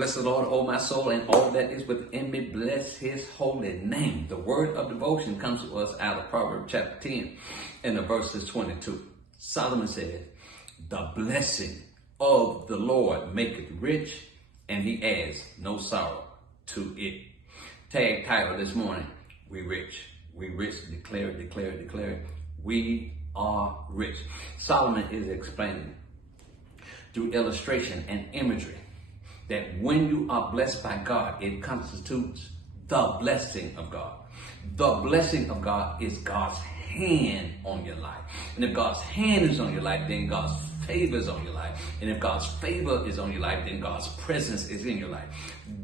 Bless the Lord, O my soul, and all that is within me. Bless his holy name. The word of devotion comes to us out of Proverbs chapter 10 and the verses 22. Solomon said, the blessing of the Lord maketh rich, and he adds no sorrow to it. Tag title this morning, we rich. We rich, declare it, declare it, declare it. We are rich. Solomon is explaining through illustration and imagery that when you are blessed by God, it constitutes the blessing of God. The blessing of God is God's hand on your life. And if God's hand is on your life, then God's favor is on your life. And if God's favor is on your life, then God's presence is in your life.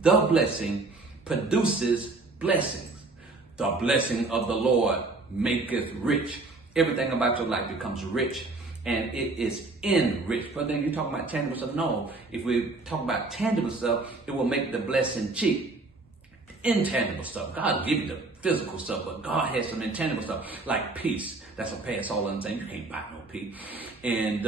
The blessing produces blessings. The blessing of the Lord maketh rich. Everything about your life becomes rich. And it is enriched. But then you talk about tangible stuff. No, if we talk about tangible stuff, it will make the blessing cheap. Intangible stuff. God will give you the physical stuff, but God has some intangible stuff like peace. That's a pass all understanding. You can't buy no peace. And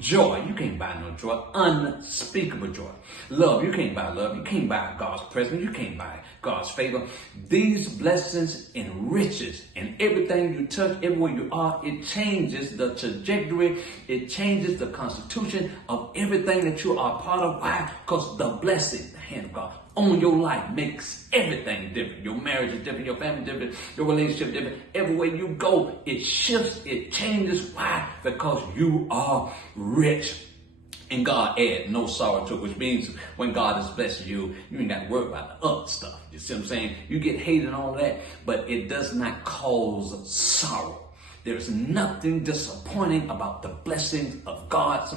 joy. You can't buy no joy. Unspeakable joy. Love. You can't buy love. You can't buy God's presence. You can't buy God's favor. These blessings enriches, and everything you touch, everywhere you are, it changes the trajectory. It changes the constitution of everything that you are part of. Why? Because the blessing, the hand of God on your life makes everything different. Your marriage is different, your family is different, your relationship is different. Everywhere you go, it shifts, it changes. Why? Because you are rich. And God adds no sorrow to it, which means when God is blessing you, you ain't got to worry about the other stuff. You see what I'm saying? You get hated and all that, but it does not cause sorrow. There's nothing disappointing about the blessings of God.